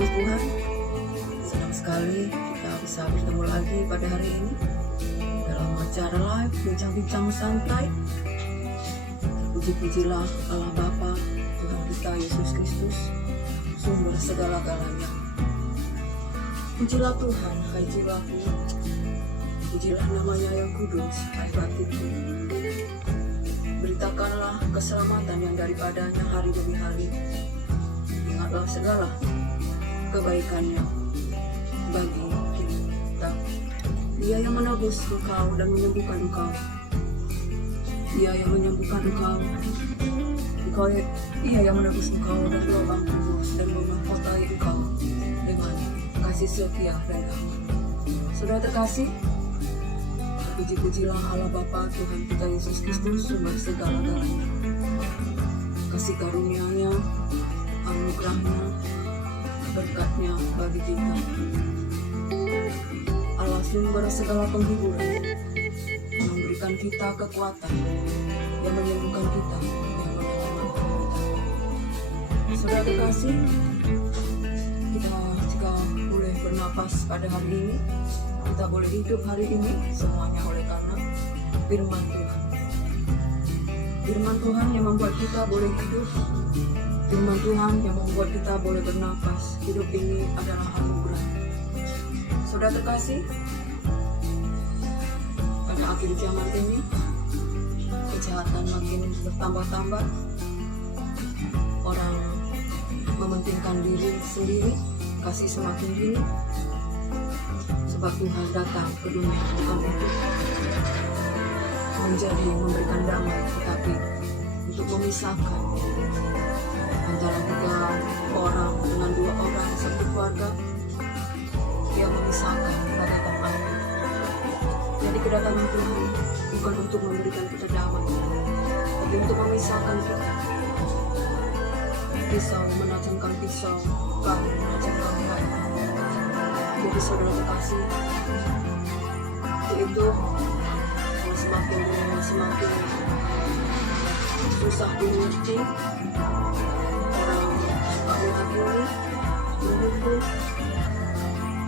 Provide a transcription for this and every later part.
kasih Tuhan, senang sekali kita bisa bertemu lagi pada hari ini dalam acara live bincang-bincang santai. Puji-pujilah Allah Bapa, Tuhan kita Yesus Kristus, sumber segala-galanya. Pujilah Tuhan, hai jiwaku, pujilah namanya yang kudus, hai batinku. Beritakanlah keselamatan yang daripadanya hari demi hari. Ingatlah segala kebaikannya bagi kita. Dia yang menebus engkau dan menyembuhkan engkau. Dia yang menyembuhkan engkau. Dia yang menebus engkau dari lubang kubur dan memahkotai engkau dengan kasih setia dan rahmat. Saudara terkasih, puji-pujilah Allah Bapa Tuhan kita Yesus Kristus, sumber segala-galanya. Kasih karunia-Nya, anugerah-Nya, berkat-Nya bagi kita. Allah sumber segala penghiburan, memberikan kita kekuatan, yang menyembuhkan kita, yang menyelamatkan kita. Saudara terkasih, kita jika boleh bernapas pada hari ini, kita boleh hidup hari ini, semuanya oleh karena firman Tuhan. Firman Tuhan yang membuat kita boleh hidup. Firman Tuhan yang membuat kita boleh bernapas. Hidup ini adalah anugerah. Saudara terkasih, pada akhir zaman ini, kejahatan makin bertambah-tambah. Orang mementingkan diri sendiri, kasih semakin tinggi. Sebab Tuhan datang ke dunia bukan untuk memberikan damai, tetapi untuk memisahkan antara tiga orang dengan dua orang satu keluarga. Dia memisahkan bagaikan api. Jadi kedatangan Tuhan bukan untuk memberikan kita damai, tapi untuk memisahkan kita. Pisau menajamkan pisau, kayu menajamkan kayu. Jadi saudara terkasih, itu semakin susah dimengerti. Orang suka menghakimi, menuntut,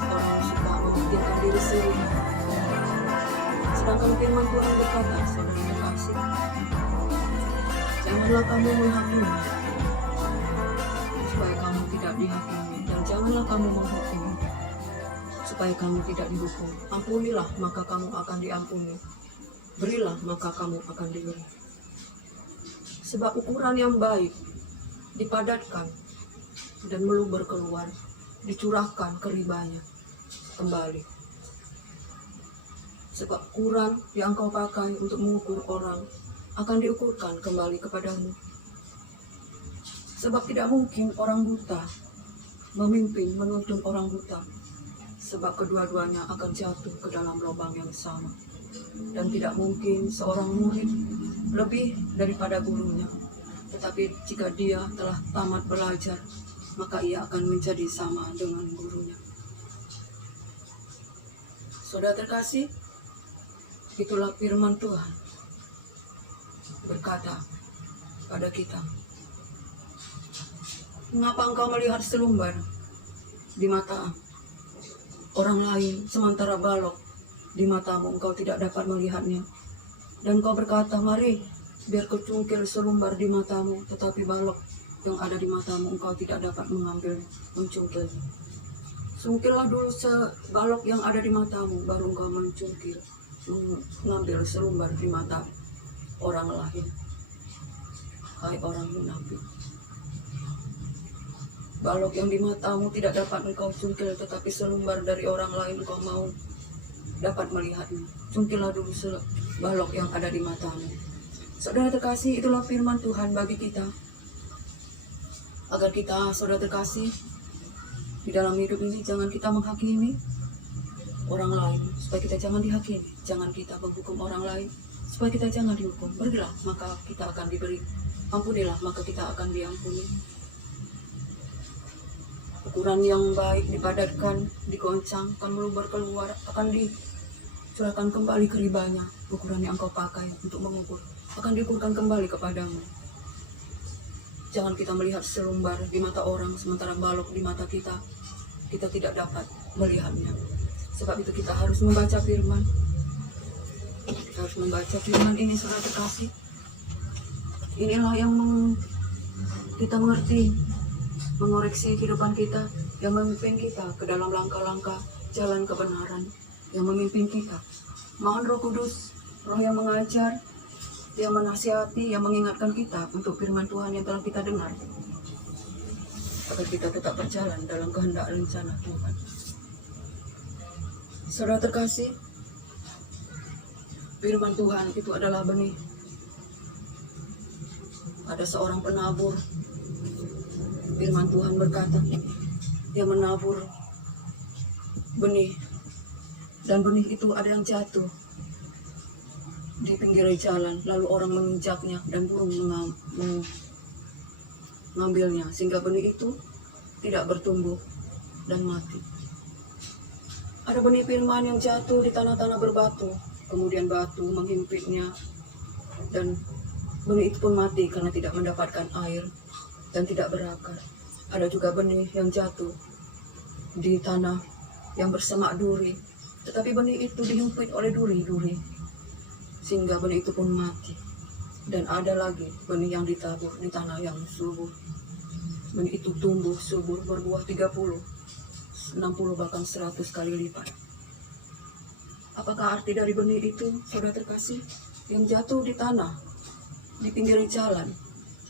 orang suka mementingkan diri sendiri. Sedangkan firman Tuhan berkata, saudara terkasih, janganlah kamu menghakimi, supaya kamu tidak dihakimi, dan janganlah kamu menghukumi, supaya kamu tidak dihukum. Ampunilah, maka kamu akan diampuni. Berilah, maka kamu akan diberi. Sebab ukuran yang baik dipadatkan dan meluber keluar, dicurahkan ke ribanya kembali. Sebab ukuran yang engkau pakai untuk mengukur orang akan diukurkan kembali kepadamu. Sebab tidak mungkin orang buta memimpin menuntun orang buta, sebab kedua-duanya akan jatuh ke dalam lubang yang sama. Dan tidak mungkin seorang murid lebih daripada gurunya, tetapi jika dia telah tamat belajar, maka ia akan menjadi sama dengan gurunya. Saudara terkasih, itulah firman Tuhan berkata pada kita, mengapa engkau melihat selumbar di mata orang lain, sementara balok di matamu engkau tidak dapat melihatnya? Dan kau berkata, mari biar kecungkil selumbar di matamu, tetapi balok yang ada di matamu engkau tidak dapat mencungkilnya. Sungkillah dulu sebalok yang ada di matamu, baru engkau mengambil selumbar di mata orang lain. Hai orang munafik, balok yang di matamu tidak dapat engkau cungkil, tetapi selumbar dari orang lain engkau mau dapat melihatnya. Cungkillah dulu balok yang ada di matamu. Saudara terkasih, itulah firman Tuhan bagi kita, agar kita, saudara terkasih, di dalam hidup ini jangan kita menghakimi orang lain, supaya kita jangan dihakimi. Jangan kita menghukum orang lain, supaya kita jangan dihukum. Berilah, maka kita akan diberi. Ampunilah, maka kita akan diampuni. Ukuran yang baik dipadatkan, digoncangkan, meluber keluar, akan dicurahkan kembali ke ribanya. Ukuran yang engkau pakai untuk mengukur akan diukurkan kembali kepadamu. Jangan kita melihat selumbar di mata orang, sementara balok di mata kita. kita tidak dapat melihatnya. Sebab itu kita harus membaca firman. Kita harus membaca firman ini, saudara terkasih. Inilah yang kita mengerti, mengoreksi kehidupan kita, yang memimpin kita ke dalam langkah-langkah jalan kebenaran, yang memimpin kita. Mohon Roh Kudus, Roh yang mengajar, yang menasihati, yang mengingatkan kita untuk firman Tuhan yang telah kita dengar, agar kita tetap berjalan dalam kehendak rencana Tuhan. Saudara terkasih, firman Tuhan itu adalah benih. Ada seorang penabur, firman Tuhan berkata, dia menabur benih, dan benih itu ada yang jatuh di pinggir jalan, lalu orang menginjaknya dan burung mengambilnya, sehingga benih itu tidak bertumbuh dan mati. Ada benih firman yang jatuh di tanah-tanah berbatu, kemudian batu menghimpitnya, dan benih itu pun mati karena tidak mendapatkan air dan tidak berakar. Ada juga benih yang jatuh di tanah yang bersemak duri, tetapi benih itu dihimpit oleh duri-duri, sehingga benih itu pun mati. Dan ada lagi benih yang ditabur di tanah yang subur. Benih itu tumbuh subur, berbuah 30, 60, bahkan 100 kali lipat. Apakah arti dari benih itu, saudara terkasih? Yang jatuh di tanah, di pinggir jalan,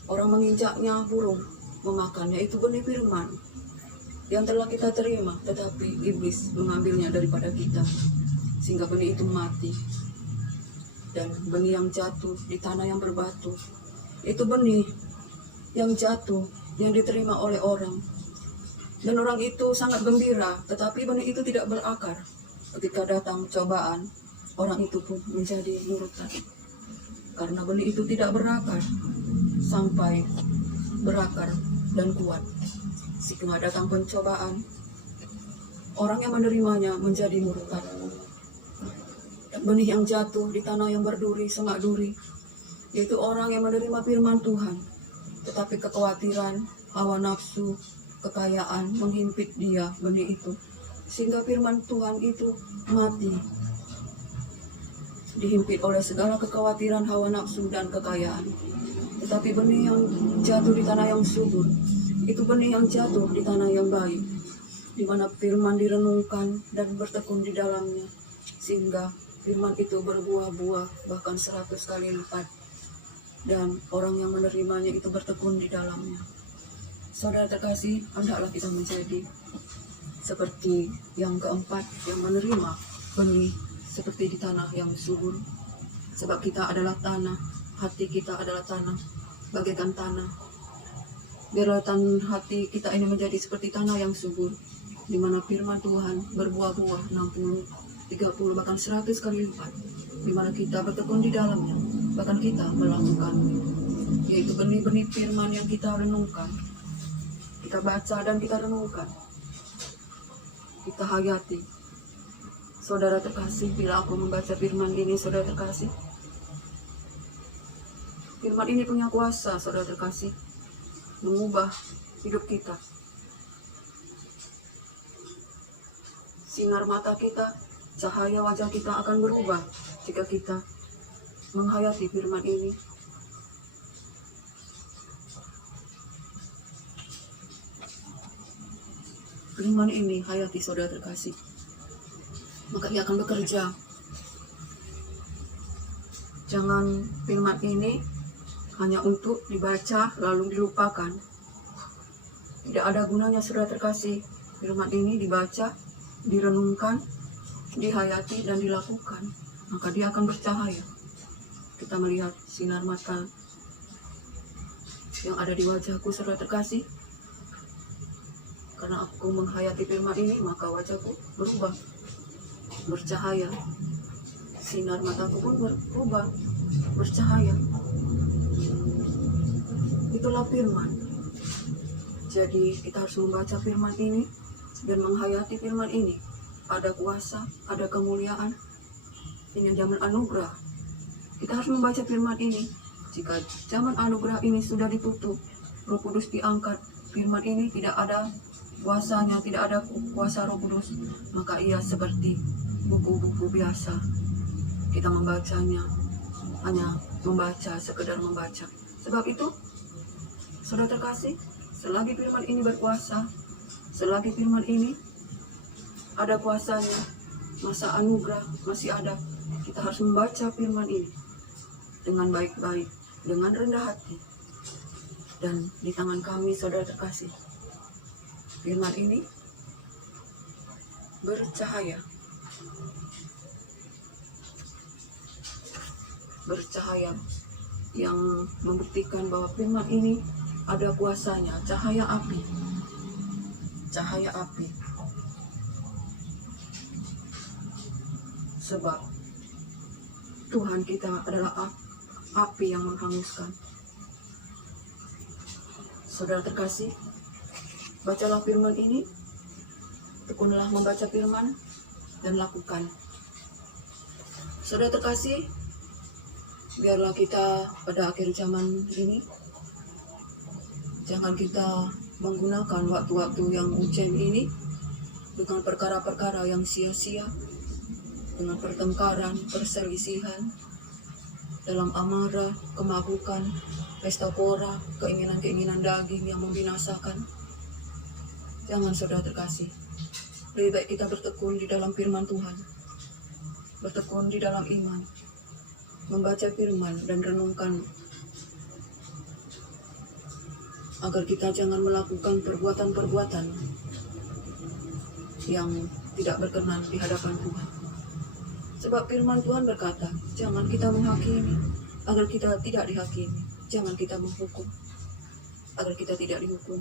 orang menginjaknya, burung memakannya, itu benih firman yang telah kita terima, tetapi iblis mengambilnya daripada kita, sehingga benih itu mati. Dan benih yang jatuh di tanah yang berbatu, itu benih yang jatuh, yang diterima oleh orang, dan orang itu sangat gembira, tetapi benih itu tidak berakar. Ketika datang cobaan, orang itu pun menjadi murtad, karena benih itu tidak berakar sampai berakar dan kuat. Sehingga datang pencobaan, orang yang menerimanya menjadi murtad. Benih yang jatuh di tanah yang berduri, semak duri, yaitu orang yang menerima firman Tuhan, tetapi kekhawatiran, hawa nafsu, kekayaan menghimpit dia, benih itu, sehingga firman Tuhan itu mati, dihimpit oleh segala kekhawatiran, hawa nafsu, dan kekayaan. Tetapi benih yang jatuh di tanah yang subur, itu benih yang jatuh di tanah yang baik, di mana firman direnungkan dan bertekun di dalamnya, sehingga firman itu berbuah-buah bahkan 100 kali lipat, dan orang yang menerimanya itu bertekun di dalamnya. Saudara terkasih, hendaklah kita menjadi seperti yang keempat, yang menerima benih seperti di tanah yang subur. Sebab kita adalah tanah, hati kita adalah tanah, bagaikan tanah. Biarlah hati kita ini menjadi seperti tanah yang subur, di mana firman Tuhan berbuah-buah 60, 30, bahkan 100 kali lipat, di mana kita bertekun di dalamnya, bahkan kita melakukan, yaitu benih-benih firman yang kita renungkan, kita baca dan kita renungkan, kita hayati. Saudara terkasih, bila aku membaca firman ini, saudara terkasih, firman ini punya kuasa, saudara terkasih, mengubah hidup kita. Sinar mata kita, cahaya wajah kita akan berubah jika kita menghayati firman ini. Firman ini hayati, saudara terkasih, maka ia akan bekerja. Jangan firman ini hanya untuk dibaca lalu dilupakan. Tidak ada gunanya, saudara terkasih. Firman ini dibaca, direnungkan, dihayati, dan dilakukan, maka dia akan bercahaya. Kita melihat sinar mata yang ada di wajahku, saudara terkasih. Karena aku menghayati firman ini, maka wajahku berubah, bercahaya. Sinar mataku pun berubah, bercahaya. Itulah firman. Jadi kita harus membaca firman ini dan menghayati firman ini. Ada kuasa, ada kemuliaan. Ini zaman anugerah. Kita harus membaca firman ini. Jika zaman anugerah ini sudah ditutup, Roh Kudus diangkat, firman ini tidak ada kuasanya, tidak ada kuasa Roh Kudus, maka ia seperti buku-buku biasa. Kita membacanya, hanya membaca, sekedar membaca. Sebab itu, saudara terkasih, selagi firman ini berkuasa, selagi firman ini ada kuasanya, masa anugerah masih ada, kita harus membaca firman ini dengan baik-baik, dengan rendah hati. Dan di tangan kami, saudara terkasih, firman ini bercahaya. Bercahaya yang membuktikan bahwa firman ini ada kuasanya. Cahaya api. Cahaya api. Sebab Tuhan kita adalah api yang menghanguskan. Saudara terkasih, bacalah firman ini, tekunlah membaca firman, dan lakukan. Saudara terkasih, biarlah kita pada akhir zaman ini, jangan kita menggunakan waktu-waktu yang ujian ini dengan perkara-perkara yang sia-sia, dengan pertengkaran, perselisihan, dalam amarah, kemabukan, pesta pora, keinginan-keinginan daging yang membinasakan. Jangan, saudara terkasih. Lebih baik kita bertekun di dalam firman Tuhan, bertekun di dalam iman, membaca firman dan renungkan, agar kita jangan melakukan perbuatan-perbuatan yang tidak berkenan di hadapan Tuhan. Sebab firman Tuhan berkata, jangan kita menghakimi, agar kita tidak dihakimi. Jangan kita menghukum, agar kita tidak dihukum.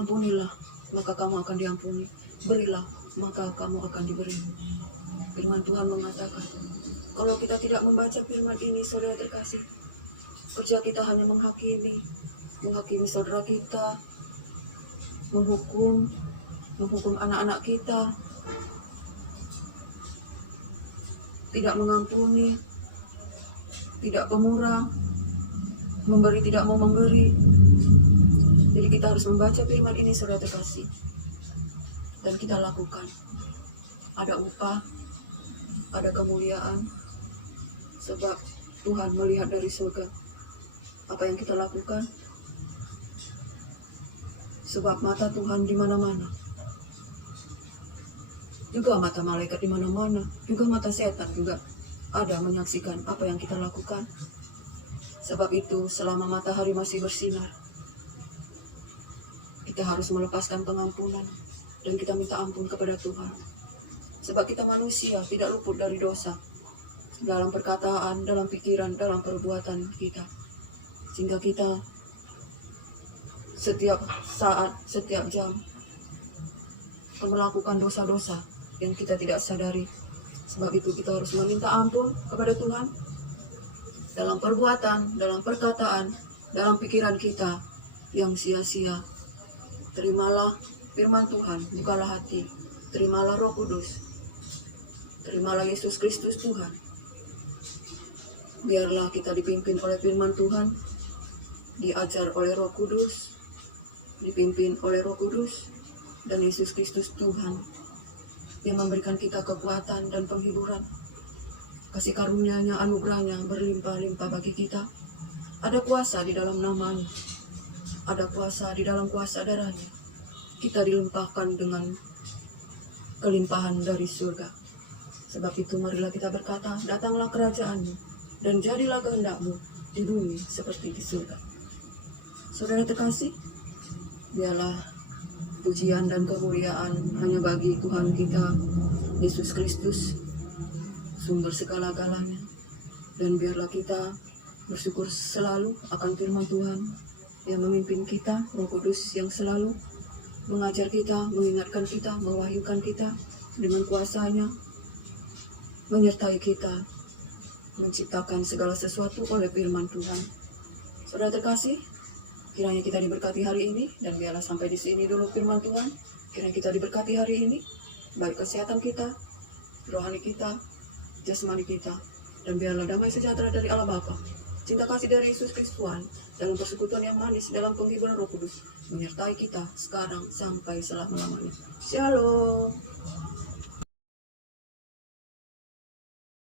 Ampunilah, maka kamu akan diampuni. Berilah, maka kamu akan diberi. Firman Tuhan mengatakan, kalau kita tidak membaca firman ini, saudara terkasih, kerja kita hanya menghakimi saudara kita, menghukum anak-anak kita, tidak mengampuni, tidak pemurah, memberi tidak mau memberi. Jadi kita harus membaca firman ini, saudara terkasih, dan kita lakukan. Ada upah, ada kemuliaan, sebab Tuhan melihat dari surga apa yang kita lakukan. Sebab mata Tuhan di mana-mana, juga mata malaikat di mana-mana, juga mata setan juga ada menyaksikan apa yang kita lakukan. Sebab itu, selama matahari masih bersinar, kita harus melepaskan pengampunan dan kita minta ampun kepada Tuhan. Sebab kita manusia, tidak luput dari dosa, dalam perkataan, dalam pikiran, dalam perbuatan kita. Sehingga kita setiap saat, setiap jam melakukan dosa-dosa yang kita tidak sadari. Sebab itu kita harus meminta ampun kepada Tuhan dalam perbuatan, dalam perkataan, dalam pikiran kita yang sia-sia. Terimalah firman Tuhan, bukalah hati, terimalah Roh Kudus, terimalah Yesus Kristus Tuhan. Biarlah kita dipimpin oleh firman Tuhan, diajar oleh Roh Kudus, dipimpin oleh Roh Kudus dan Yesus Kristus Tuhan, yang memberikan kita kekuatan dan penghiburan. Kasih karunia-Nya, anugerah-Nya berlimpah-limpah bagi kita. Ada kuasa di dalam nama-Nya, ada kuasa di dalam kuasa darah-Nya. Kita dilimpahkan dengan kelimpahan dari surga. Sebab itu marilah kita berkata, datanglah kerajaan-Mu dan jadilah kehendak-Mu di bumi seperti di surga. Saudara terkasih, biarlah pujian dan kemuliaan hanya bagi Tuhan kita, Yesus Kristus, sumber segala-galanya. Dan biarlah kita bersyukur selalu akan firman Tuhan yang memimpin kita, Roh Kudus yang selalu mengajar kita, mengingatkan kita, mewahyukan kita dengan kuasa-Nya, menyertai kita, menciptakan segala sesuatu oleh firman Tuhan. Saudara terkasih, kiranya kita diberkati hari ini, dan biarlah sampai di sini dulu firman Tuhan. Kiranya kita diberkati hari ini, baik kesehatan kita, rohani kita, jasmani kita, dan biarlah damai sejahtera dari Allah Bapa, Cinta kasih dari Yesus Kristus dalam persekutuan yang manis dalam penghiburan Roh Kudus menyertai kita sekarang sampai selama-lamanya. Shalom.